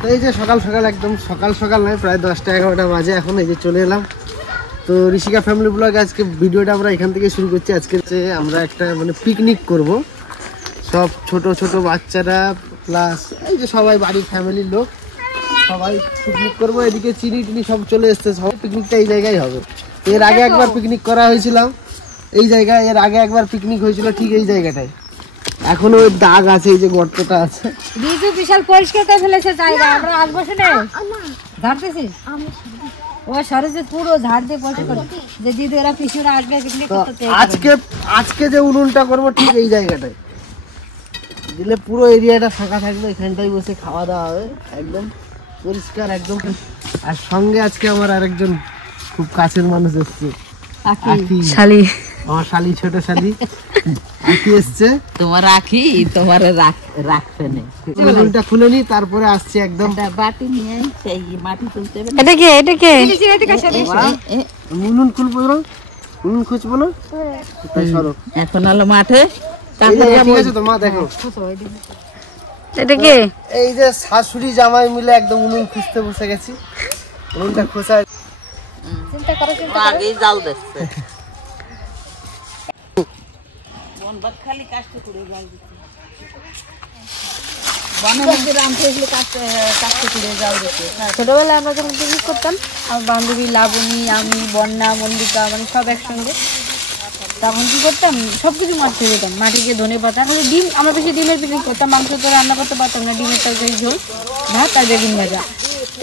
তো এই যে সকাল সকাল একদম সকাল সকাল নয়, প্রায় 10টা 11টা বাজে এখন। এই যে চলে এলাম। তো ঋষিকা ফ্যামিলি ব্লগ আজকে ভিডিওটা আমরা এখান থেকে শুরু করছি। আজকে আমরা একটা মানে পিকনিক করব, সব ছোট ছোট বাচ্চারা প্লাস এই যে সবাই বাড়ির ফ্যামিলির লোক সবাই পিকনিক করবো। এদিকে চিনি টিনি সব চলে এসছে, সব পিকনিকটা এই জায়গায় হবে। এর আগে একবার পিকনিক করা হয়েছিল এই জায়গায়, এর আগে একবার পিকনিক হয়েছিল ঠিক এই জায়গাটায়। এখনো ওই দাগ আছে, এই যে গর্তটা আছে। দিদি বিশাল পরিষ্কার করে ফেলেছে জায়গা। আমরা আসবো শুনে ঝাড়তেছিস ও সরজে পুরো ঝাড় দিয়ে পরিষ্কার করে যে দিদি ওরা পিছনে আসবে পিকনিক করতে। আজকে যে উনুনটা করবো ঠিক এই জায়গাটায় দিলে পুরো এরিয়াটা ফাঁকা থাকবে, এখানটাই বসে খাওয়া দাওয়া হবে একদম পরিষ্কার একদম। আর সঙ্গে আজকে আমার আরেকজন খুব কাছের মানুষ এসছে, শালি, আমার শালি, ছোট শালি আঁকি এসছে। তোমার রাখি তোমার রাখবে না, উনুনটা খুলে নি তারপরে আসছে একদম বাটি নিয়ে সেই মাটি তুলতে হবে। এটা কে এটা কে উনুন খুলবো না, উনুন খুঁজবো না, এখন হলো মাঠে। ঠিক আছে তো মা দেখো, এটা কে? এই যে শাশুড়ি জামাই মিলে একদম উনুন খুঁজতে বসে গেছি। উনুনটা খোঁচা চিন্তা করো, আগেই জাল দিচ্ছে। খালি কাষ্ট করে জাল দিচ্ছে, ছোটবেলায় আমরা যখন পিকনিক করতাম, আমার বান্ধবী লাবণী, আমি, বন্যা, মল্লিকা, মানে সব একসঙ্গে, তখন কি করতাম সবকিছু মারতে যেতাম। মাটিকে ধনে পাতা, খালি ডিম, আমরা বেশি ডিমের পিকনিক করতাম, মাংস তো রান্না করতে পারতাম না, ডিমের তরকারি ঝোল, ভাত আর বেগুন ভাজা।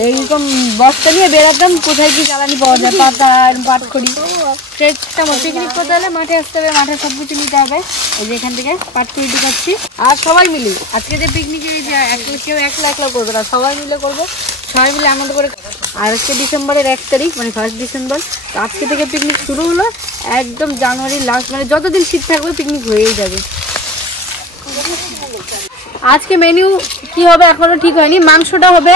এইরকম বস্তা নিয়ে বেরাতাম, কোথায় কি জ্বালানি পাওয়া যায়, পাতা, পাটখড়ি। চেষ্টা পিকনিক করতে হলে মাঠে আসতে হবে, মাঠে সব কিছু নিতে হবে। এই যে এখান থেকে পাটখড়ি ঢুকাচ্ছি আর সবাই মিলে আজকে যে পিকনিকে কেউ একলা একলা করবে না, সবাই মিলে করবো, সবাই মিলে আনন্দ করে। আর আজকে ডিসেম্বরের 1 তারিখ, মানে 1 ডিসেম্বর। আজকে থেকে পিকনিক শুরু হলো একদম জানুয়ারির লাস্ট, মানে যতদিন শীত থাকবে পিকনিক হয়েই যাবে। আজকে মেনু কি হবে এখনো ঠিক হয়নি, মাংসটা হবে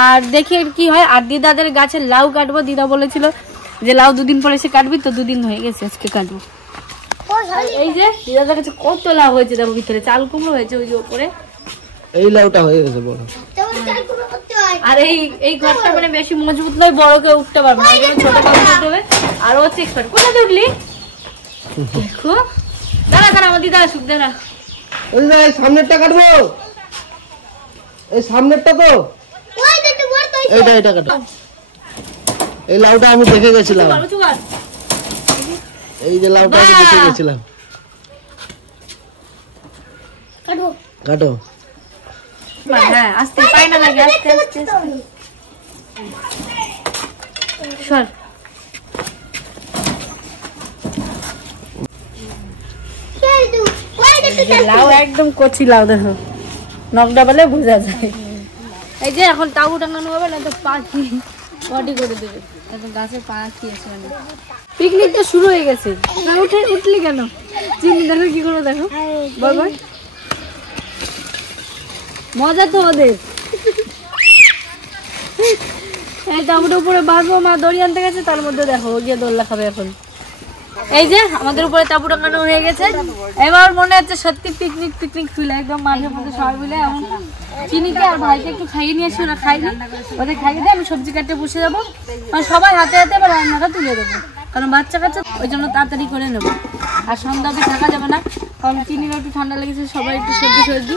আর দেখি কি হয়। আর দিদাদের গাছের লাউ কাটবো, দিদা বলেছিল যে লাউ 2 দিন পরে এসে কাটবি, তো 2 দিন হয়ে গেছে, আজকে কাটবো। এই যে দিদাদের কাছে কত লাউ হয়েছে দেখো, ভিতরে চাল কুমড়ো হয়েছে ওই যে উপরে, এই লাউটা হয়ে গেছে বড়। আর এই ঘরটা মানে বেশি মজবুত নয়, বড় কেউ উঠতে পারবে না, ছোট কেউ উঠতে হবে। আর ও 6 ফুট কোথায় উঠলি দেখো, দাঁড়া দাঁড়া আমার দিদা আসুক, দাঁড়া। ওই না এই সামনেরটা কাটবো, এই সামনেরটা তো এটা কাটো। এই লাউটা আমি দেখে গেছিলাম, এই যে লাউটা আমি দেখে গেছিলাম। কাটো। হ্যাঁ আস্তে, পাই না লাগে, আস্তে আস্তে সর। লাউ একদম কচি লাউ, দেখো নকডা বলে বোঝা যায়। এই যে এখন তাবু টাঙানো হবে, না তো পাখি বডি করে দেবে, গাছে পাখি আছে। মানে পিকনিক তো শুরু হয়ে গেছে, উঠলি কেন? চিনি দেখো কি করে, দেখো বাবা মজা তো ওদের। এই তাবুটা উপরে বাঁধবো, মা দড়ি আনতে গেছে, তার মধ্যে দেখো গিয়ে দোল্লা খাবে এখন। এই যে আমাদের উপরে তাবু টাঙানো হয়ে গেছে, এবার মনে হচ্ছে সত্যি পিকনিক পিকনিক ফিল একদম। মাঝে মধ্যে সবাই মিলে এমন চিনিকে আর ভাইকে একটু খাইয়ে নিয়ে আসি, ওরা খাইনি, ওদের খাইয়ে দিয়ে আমি সবজি কাটতে বসে যাবো, মানে সবাই হাতে হাতে এবার রান্নাটা তুলে দেবো, কারণ বাচ্চা কাচ্চা ওই জন্য তাড়াতাড়ি করে নেবো। আর সন্ধ্যা অবধি থাকা যাবে না, কারণ চিনির একটু ঠান্ডা লেগেছে, সবাই একটু সর্দি সর্দি।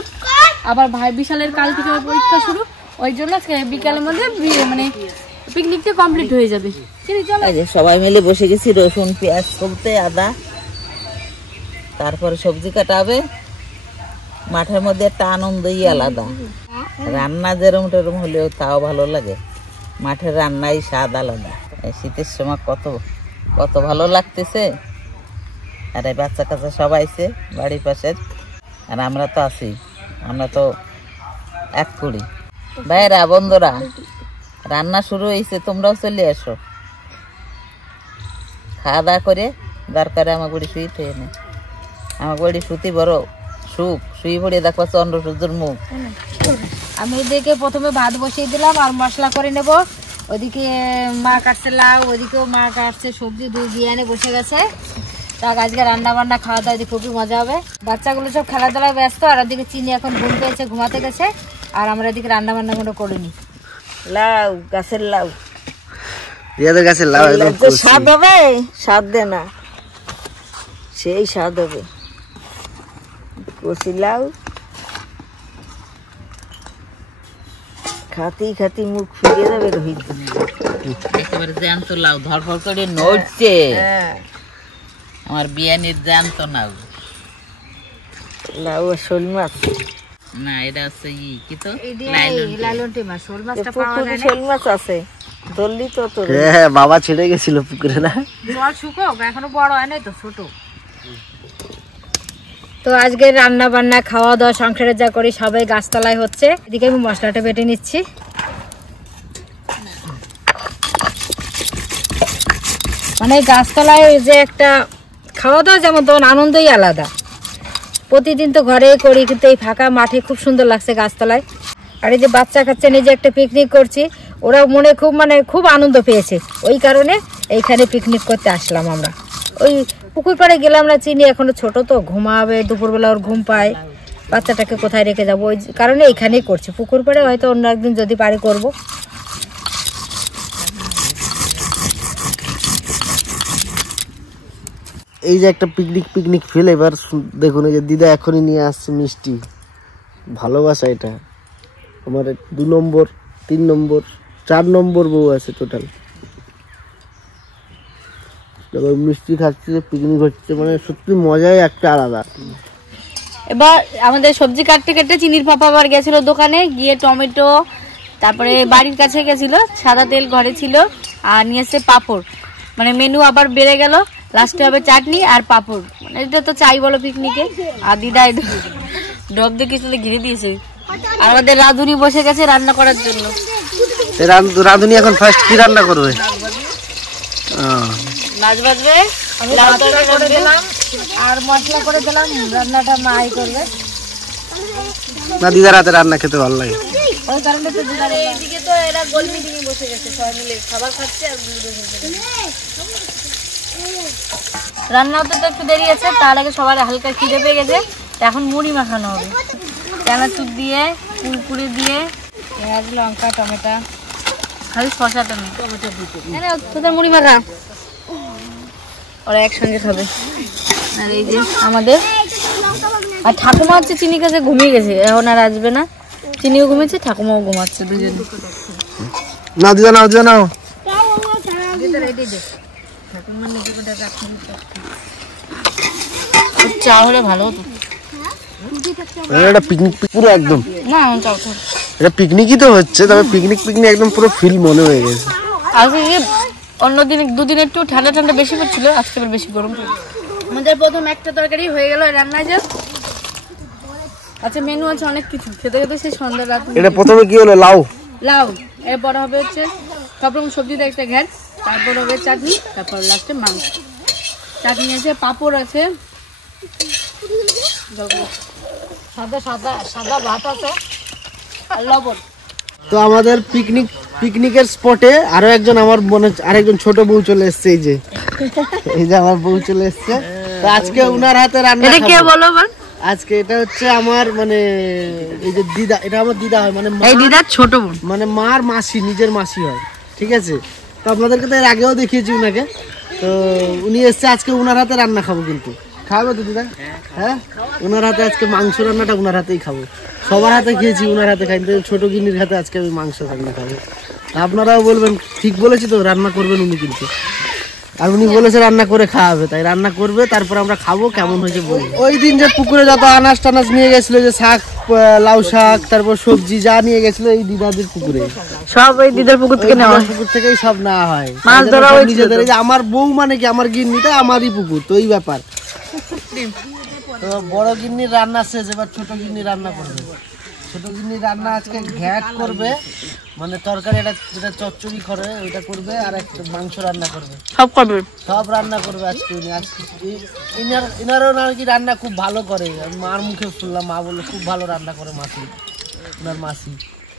আবার ভাই বিশালের কাল থেকে পরীক্ষা শুরু, ওই জন্য বিকালের মধ্যে মানে পিকনিকটা কমপ্লিট হয়ে যাবে। সবাই মিলে বসে গেছি, রসুন পেঁয়াজ তুলতে, আদা, তারপরে সবজি কাটা হবে। মাঠের মধ্যে একটা আনন্দই আলাদা, রান্না যেরম টেরম হলেও তাও ভালো লাগে, মাঠের রান্নাই স্বাদ আলাদা। শীতের সময় কত কত ভালো লাগতেছে। আর এই বাচ্চা কাচ্চা সবাই আইছে বাড়ির পাশের, আর আমরা তো আছি, আমরা তো এক কুড়ি ভাইরা বন্ধুরা। রান্না শুরু হয়েছে, তোমরাও চলে আসো, খাওয়া দাওয়া করে দরকারে আমার বাড়ি শুইতে এনে, আমার বাড়ি শুতি বড় সুখ, শুয়ে পড়ে দেখো চন্দ্র সূর্যের মুখ। আমি এদিকে প্রথমে ভাত বসিয়ে দিলাম আর মশলা করে নেব, ওদিকে মা কাটছে লাউ, ওদিকেও মা কাটছে সবজি, দুই দিয়ে এনে বসে গেছে। তাক আজকে রান্না বান্না খাওয়া দাওয়া খুবই মজা হবে। বাচ্চাগুলো সব খেলাধুলায় ব্যস্ত, আর ওদিকে চিনি এখন ঘুম পেয়েছে, ঘুমাতে গেছে। আর আমরা এদিকে রান্না বান্না কোনো করিনি। লাউ গাছের লাউ, দিদাদের গাছের লাউ একদম স্বাদ হবে, স্বাদ দে না, সেই স্বাদ হবে। কচি লাউ খাতি খাতি মুখ ফিরে যাবে রোহিত। একেবারে জ্যান্ত লাউ ধরফর করে নড়ছে। আমার বিয়ানির জ্যান্ত লাউ, লাউ আর শোল মাছ না, এটা হচ্ছে কি তো লালনটি মাছ, শোল মাছটা পাওয়া যায় না। শোল মাছ আছে ধরলি তো তোর। হ্যাঁ বাবা ছেড়ে গেছিল পুকুরে না, জল শুকোক, এখনো বড় হয় নাই তো, ছোট। তো আজকে রান্না বান্না খাওয়া দাওয়া সংসারে যা করি সবাই গাছতলায় হচ্ছে। এদিকে আমি মশলাটা বেটে নিচ্ছি। মানে গাছতলায় যে একটা খাওয়া দাওয়া যেমন তখন আনন্দই আলাদা। প্রতিদিন তো ঘরে করি, কিন্তু এই ফাঁকা মাঠে খুব সুন্দর লাগছে গাছতলায়। আর এই যে বাচ্চা কাচ্চা নিয়ে যে একটা পিকনিক করছি, ওরা মনে খুব আনন্দ পেয়েছে, ওই কারণে এইখানে পিকনিক করতে আসলাম আমরা। ওই পুকুর পাড়ে গেলাম না, চিনি এখনো ছোট তো, ঘুমাবে, দুপুরবেলা ওর ঘুম পায়, বাচ্চাটাকে কোথায় রেখে যাবো, ওই কারণে এইখানেই করছি। পুকুর পাড়ে হয়তো অন্য একদিন যদি পারি করব। এই যে একটা পিকনিক ফিল। এবার দেখুন এই যে দিদা এখনই নিয়ে আসছে মিষ্টি, ভালোবাসা এটা। আমার 2 নম্বর 3 নম্বর 4 নম্বর বউ আছে টোটাল। মিষ্টি খাচ্ছে, পিকনিক হচ্ছে, মানে সত্যি মজাই একটা আলাদা। এবার আমাদের সবজি কাটতে কাটতে চিনির পাপা আবার গেছিল দোকানে গিয়ে টমেটো, তারপরে বাড়ির কাছে গেছিল, সাদা তেল ঘরে ছিল, আর নিয়েছে পাঁপড়। মানে মেনু আবার বেড়ে গেল, লাস্টে হবে চাটনি আর পাঁপড়। মানে এটা তো চাই বলো পিকনিকে। আর দিদা ডব দিয়ে কিছু ঘিরে দিয়েছে। আর আমাদের রাঁধুনি বসে গেছে রান্না করার জন্য। রাঁধুনি এখন ফার্স্ট কি রান্না করবে? মাছ ভাজবে, লাউ তরকারি করে দিলাম আর মশলা করে দিলাম, রান্নাটা মাই করবে। না দিদার হাতে রান্না খেতে ভালো লাগে, ওই কারণে তো দিদার এইদিকে তো এরা গোল মিটিং বসে গেছে, সবাই মিলে খাবার খাচ্ছে আর রান্না হতে তো একটু দেরি আছে। তার আগে সবার হালকা খিদে পেয়ে গেছে, এখন মুড়ি মাখানো হবে। চানাচুর দিয়ে, কুড়কুড়ি দিয়ে, পেঁয়াজ লঙ্কা টমেটো, খালি শসাটা নেই, টমেটো দিতে। তোদের মুড়ি মাখা ওরা একসঙ্গে খাবে। আর এই যে আমাদের, আর ঠাকুমা হচ্ছে চিনি কাছে ঘুমিয়ে গেছে, এখন আর আসবে না। চিনিও ঘুমিয়েছে, ঠাকুমাও ঘুমাচ্ছে, দুজনে। না দিদা নাও, দিদা নাও। চা হলে ভালো হতো। এটা পিকনিক পুরো একদম না, এটা পিকনিকই তো হচ্ছে, তবে পিকনিক একদম পুরো ফিল মনে হয়ে গেছে। আজকে অন্য দিন 2 দিন একটু ঠান্ডা ঠান্ডা বেশি করছিল, আজকে আবার বেশি গরম। আমাদের প্রথম একটা তরকারি হয়ে গেল রান্নায়। যা আচ্ছা, মেনু আছে অনেক কিছু, খেতে খেতে সেই সন্ধ্যা রাত। এটা প্রথমে কি হলো? লাউ, এরপর হবে হচ্ছে সব রকম সবজি দিয়ে একটা ঘ্যাট, তারপর হবে চাটনি, তারপর লাস্টে মাংস। চাটনি আছে, পাঁপড় আছে, সাদা ভাত আছে আর লবণ। তো আমাদের পিকনিকের স্পটে আরো একজন, আমার মনে আরেকজন ছোট বউ চলে এসছে। এই যে আমার বউ চলে এসছে। তো আজকে উনার হাতে রান্না খাবো। কে বলো আবার? আজকে এটা হচ্ছে আমার মানে এই যে দিদা, এটা আমার দিদা হয়, মানে এই দিদার ছোট বোন, মানে মার মাসি, নিজের মাসি হয়, ঠিক আছে। তো আপনাদেরকে তো এর আগেও দেখিয়েছি উনাকে। তো উনি এসছে, আজকে উনার হাতে রান্না খাবো। কিন্তু খাবে তো দিদা? হ্যাঁ, উনার হাতে আজকে মাংস রান্নাটা উনার হাতেই খাবো। সবার হাতে খেয়েছি, উনার হাতে খাই, কিন্তু ছোট গিন্নির হাতে আজকে আমি মাংস রান্না খাবো। আপনারাও বলবেন ঠিক বলেছি তো, রান্না করবেন উনি কিন্তু। আর উনি বলেছে রান্না করে খাওয়াবে, তাই রান্না করবে, তারপর আমরা খাবো, কেমন হয়েছে বলবো। ওই দিন যে পুকুরে যত আনাজ টানাজ নিয়ে গেছিল, যে শাক, লাউ শাক, তারপর সবজি যা নিয়ে গেছিল, এই দিদাদের পুকুরে সব এই দিদার পুকুর থেকে নেওয়া, পুকুর থেকেই সব নেওয়া হয়। মাছ ধরা নিজেদের, এই যে আমার বউ মানে কি, আমার গিন্নিটা আমারই পুকুর, তো এই ব্যাপার। তো বড় গিন্নির রান্না শেষ, এবার ছোট গিন্নি রান্না করবে। ছোট গিন্নি রান্না আজকে ঘ্যাট করবে, মানে তরকারি যেটা চচ্চড়ি করে ওইটা করবে, আর একটা মাংস রান্না করবে, সব রান্না করবে আজকে উনি। আজকে ইনারও নাকি রান্না খুব ভালো করে, আমি মার মুখে শুনলাম, মা বললো খুব ভালো রান্না করে মাসি, ওনার মাসি।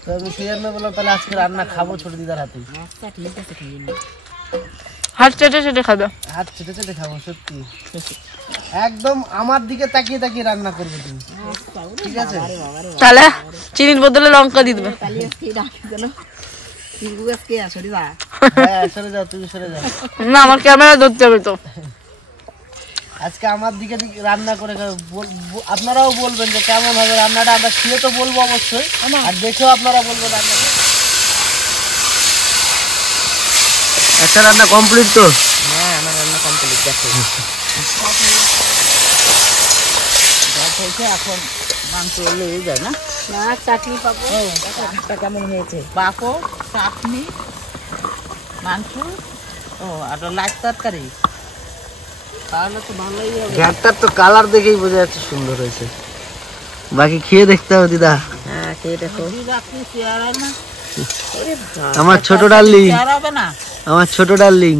তো আমি সেই জন্য বললাম তাহলে আজকে রান্না খাবো ছোট দিদার হাতে। হাত চেটে চেটে খাবে। হাত চেটে চেটে খাবো সত্যি, একদম আমার দিকে তাকিয়ে তাকিয়ে রান্না করবে তুমি, ঠিক আছে? তাহলে চিনির বদলে লঙ্কা দিয়ে দেবে। হ্যাঁ সরে যাও, তুমি সরে যাও। না আমার ক্যামেরা ধরতে হবে তো। আজকে আমার দিকে রান্না করে আপনারাও বলবেন যে কেমন হবে রান্নাটা, আমরা খেয়ে তো বলবো অবশ্যই, আর দেখেও আপনারা বলবেন রান্না। একটা রান্না কমপ্লিট তো? হ্যাঁ আমার রান্না কমপ্লিট। দেখো এখন মাংস লেগে যায় না? না চাটনি পাবো। কেমন হয়েছে? পাঁপড়, চাটনি, মাংস, ও আর লাইট তরকারি, তাহলে তো ভালোই হবে। ঘ্যাটটার তো কালার দেখেই বোঝা যাচ্ছে সুন্দর হয়েছে, বাকি খেয়ে দেখতে হবে দিদা। হ্যাঁ খেয়ে দেখো। আমার ছোট ডার্লিং, হবে না আমার ছোট ডার্লিং।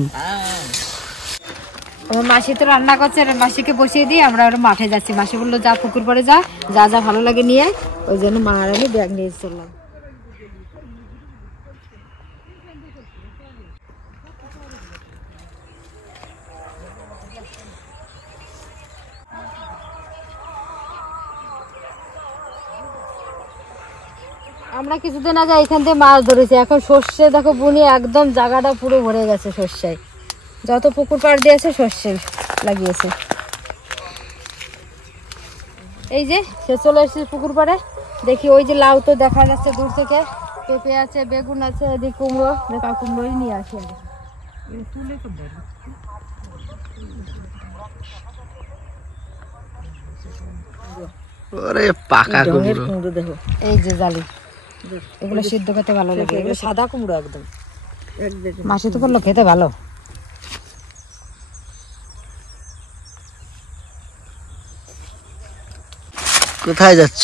আমার মাসি তো রান্না করছে, আর মাসিকে বসিয়ে দিয়ে আমরা ওরা মাঠে যাচ্ছি। মাসি বললো যা পুকুর পাড়ে যা, যা যা ভালো লাগে নিয়ে, ওই জন্য মা আর আমি ব্যাগ নিয়ে চললাম। আমরা কিছুদিন আগে এখান থেকে মাছ ধরেছি, এখন সর্ষে দেখো বুনি একদম জায়গাটা পুরো ভরে গেছে সর্ষায়, যত পুকুর পাড় দিয়েছে সর্ষে লাগিয়েছে। এই যে সে চলে এসেছে পুকুর পাড়ে, দেখি ওই যে লাউ তো দেখা যাচ্ছে দূর থেকে, পেঁপে আছে, বেগুন আছে, এদিকে কুমড়ো, দেখা কুমড়োই নিয়ে আসি। ওরে পাকা কুমড়ো দেখো, এই যে জালি, এগুলো সিদ্ধ খেতে ভালো লাগে, এগুলো সাদা কুমড়ো একদম। মাসি তো বললো খেতে ভালো। কোথায় যাচ্ছ?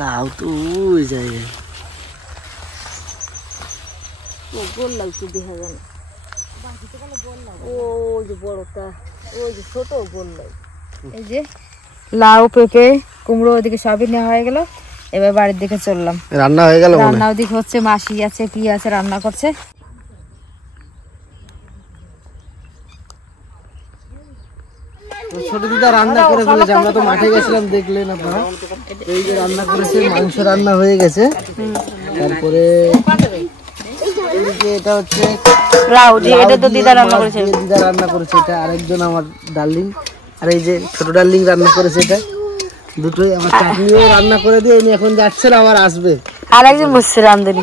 লাউ তো ওই জায়গায়। গোল লাগছে দেখা যায় না, ও যে বড়টা, ওই যে ছোট গোল লাউ। এই যে লাউ, পেঁপে, কুমড়ো ওদিকে সবই নেওয়া হয়ে গেল, এবার বাড়ির দিকে চললাম। রান্না হয়ে গেল? রান্না ওদিকে হচ্ছে, মাসি আছে, কি আছে রান্না করছে। ছোট দিদা রান্না করে ফেলেছে, আমরা তো মাঠে গেছিলাম দেখলেন আপনারা। এই যে রান্না করেছে, মাংস রান্না হয়ে গেছে, তারপরে এটা হচ্ছে লাউ দিয়ে, এটা তো দিদা রান্না করেছে। দিদা রান্না করেছে এটা, আরেকজন আমার ডার্লিং, আর এই যে ছোট ডার্লিং রান্না করেছে এটা, দুটোই। আমার চাটনিও রান্না করে দিয়ে উনি এখন যাচ্ছেন, আবার আসবে। আরেকজন বসছে রান্ধনি,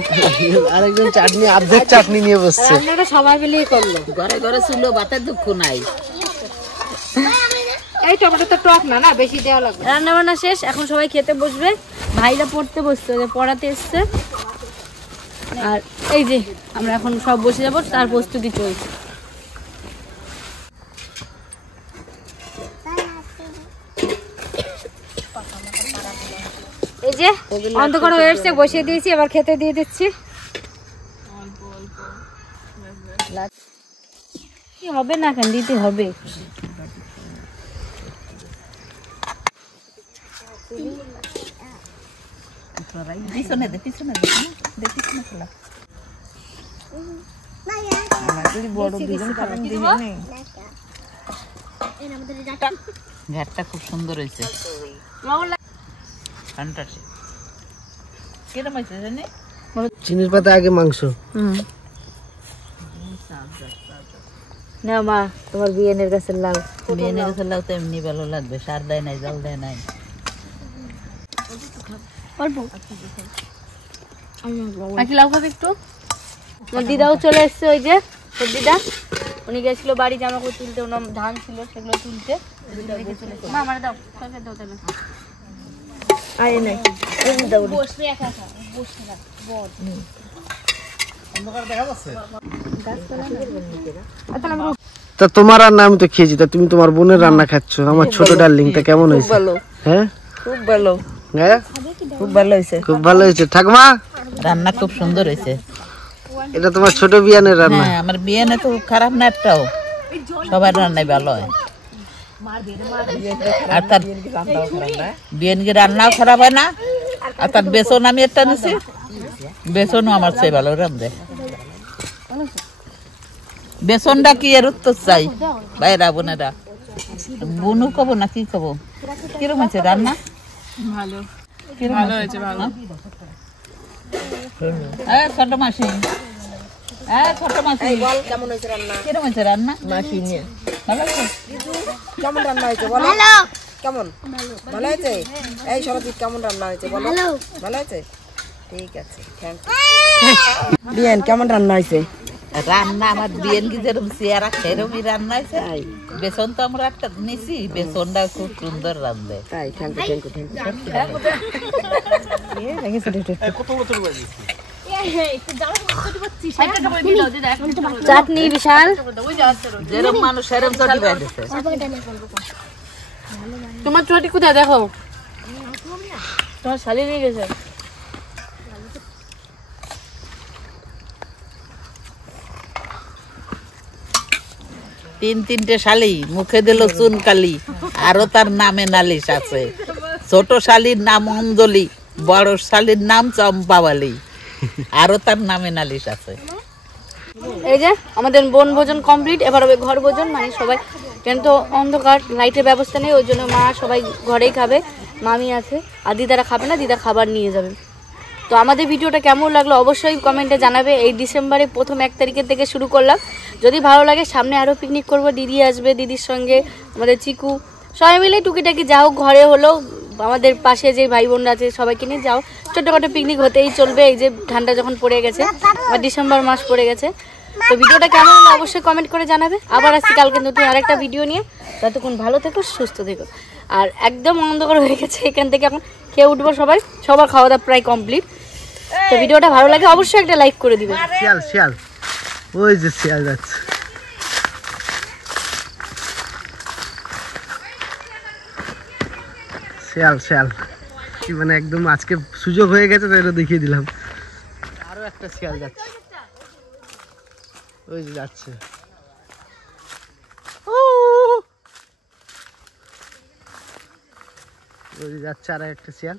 আরেকজন চাটনি, অর্ধেক চাটনি নিয়ে বসছে। রান্নাটা সবাই মিলেই করলো। ঘরে ঘরে ছিল, ভাতের দুঃখ নাই। এই টমেটো তো টক না, না বেশি দেওয়া লাগবে। রান্না বান্না শেষ, এখন সবাই খেতে বসবে। ভাইরা পড়তে বসছে, পড়াতে এসছে, আর এই যে আমরা এখন সব বসে যাবো, তার প্রস্তুতি চলছে। এই যে অন্ধকার হয়ে এসছে, বসিয়ে দিয়েছি, এবার খেতে দিয়ে দিচ্ছি। কি হবে না কেন, দিতে হবে। পিছনে দে, পিছনে দে, পিছনে খেলা। ঘাটটা খুব সুন্দর হয়েছে, কিরম হয়েছে জানি? চিনির পাতা আগে মাংস। না মা, তোমার বিয়েনের গাছের লাউ। বিয়েনের গাছের লাউ তো এমনি ভালো লাগবে, সার দেয় নাই, জল দেয় নাই। লাউ খাবে একটু? দিদাও চলে এসছে, ওই যে দিদা, উনি গেছিল বাড়ি জামা কাপড় তুলতে, ওনার ধান ছিল সেগুলো তুলতে। মা আমার দাও, দাও তাহলে। আরে নাই, বসবে একা একা, বসবে না, বল। তা তোমার রান্না আমি তো খেয়েছি, তা তুমি তোমার বোনের রান্না খাচ্ছ, আমার ছোট ডার্লিংটা কেমন হয়েছে? হ্যাঁ খুব ভালো, হ্যাঁ খুব ভালো হয়েছে, খুব ভালো হয়েছে। ঠাকুমা রান্না খুব সুন্দর হয়েছে। এটা তোমার ছোট বিয়ানের রান্না? হ্যাঁ, আমার বিয়ানে তো খারাপ না একটাও, সবার রান্নাই ভালো হয়। আর তার বিয়ানকে রান্নাও খারাপ হয় না, আর তার বেসন আমি একটা নিছি, বেসনও আমার চেয়ে ভালো রান্ধে। বেসনটা কি এর উত্তর চাই ভাইরা বোনেরা? বুনু কব না কি কব? কিরম হয়েছে রান্না? ভালো কিরম ভালো হয়েছে ভালো। ছোট মাসি, ছোট মাসি বল কেমন হয়েছে রান্না? কিরম হয়েছে রান্না? মাসি নিয়ে ভালো হয়েছে? কেমন রান্না হয়েছে বলো? কেমন? ভালো হয়েছে? এই সরজিৎ কেমন রান্না হয়েছে বলো? ভালো হয়েছে? ঠিক আছে, থ্যাংক ইউ। বিয়ান কেমন রান্না হয়েছে? রান্না আমার বিয়েন কি যেরকম চেয়ারা সেরকমই রান্না হয়েছে। বেসন তো আমরা একটা নিছি, বেসনটা খুব সুন্দর রান্ধে। তাই, thank you, thank you, thank you. Chutney বিশাল, যেরকম মানুষ সেরকম চটি বেঁধেছে। তোমার চটি কোথায় দেখো? তোমার শালি নিয়ে গেছে। তিনটে শালি, মুখে দিল চুনকালি, আরো তার নামে নালিশ আছে। ছোট শালির নাম অঞ্জলি, বড় শালির নাম চম্পাবালি, আরো তার নামে নালিশ আছে। এই যে আমাদের বনভোজন কমপ্লিট, এবার হবে ঘর ভোজন। মানে সবাই, কেন তো অন্ধকার, লাইটের ব্যবস্থা নেই, ওই জন্য মা সবাই ঘরেই খাবে, মামি আছে, আর দিদারা খাবে না, দিদা খাবার নিয়ে যাবে। তো আমাদের ভিডিওটা কেমন লাগলো অবশ্যই কমেন্টে জানাবে। এই ডিসেম্বরে প্রথম 1 তারিখের থেকে শুরু করলাম। যদি ভালো লাগে সামনে আরও পিকনিক করব, দিদি আসবে, দিদির সঙ্গে আমাদের চিকু, সবাই মিলে টুকিটাকি যাও, ঘরে হলেও আমাদের পাশে যে ভাই বোনরা আছে সবাইকে নিয়ে যাও, ছোট্টখাটো পিকনিক হতেই চলবে। এই যে ঠান্ডা যখন পড়ে গেছে, আর ডিসেম্বর মাস পড়ে গেছে, তো ভিডিওটা কেমন হলো অবশ্যই কমেন্ট করে জানাবে। আবার আসছি কালকে নতুন আরেকটা ভিডিও নিয়ে। ততক্ষণ ভালো থেকো, সুস্থ থেকো। আর একদম অন্ধকার হয়ে গেছে, এখান থেকে এখন খেয়ে উঠবো সবাই, সবার খাওয়া দাওয়া প্রায় কমপ্লিট। তো ভিডিওটা ভালো লাগে অবশ্যই একটা লাইক করে দিবেন। শিয়াল শিয়াল, ওই যে শিয়াল যাচ্ছে। শিয়াল শিয়াল কি মানে একদম আজকে সুযোগ হয়ে গেছে, তো এটা দেখিয়ে দিলাম। আরো একটা শিয়াল যাচ্ছে, ওই যে যাচ্ছে, ওই যে যাচ্ছে আর একটা শিয়াল।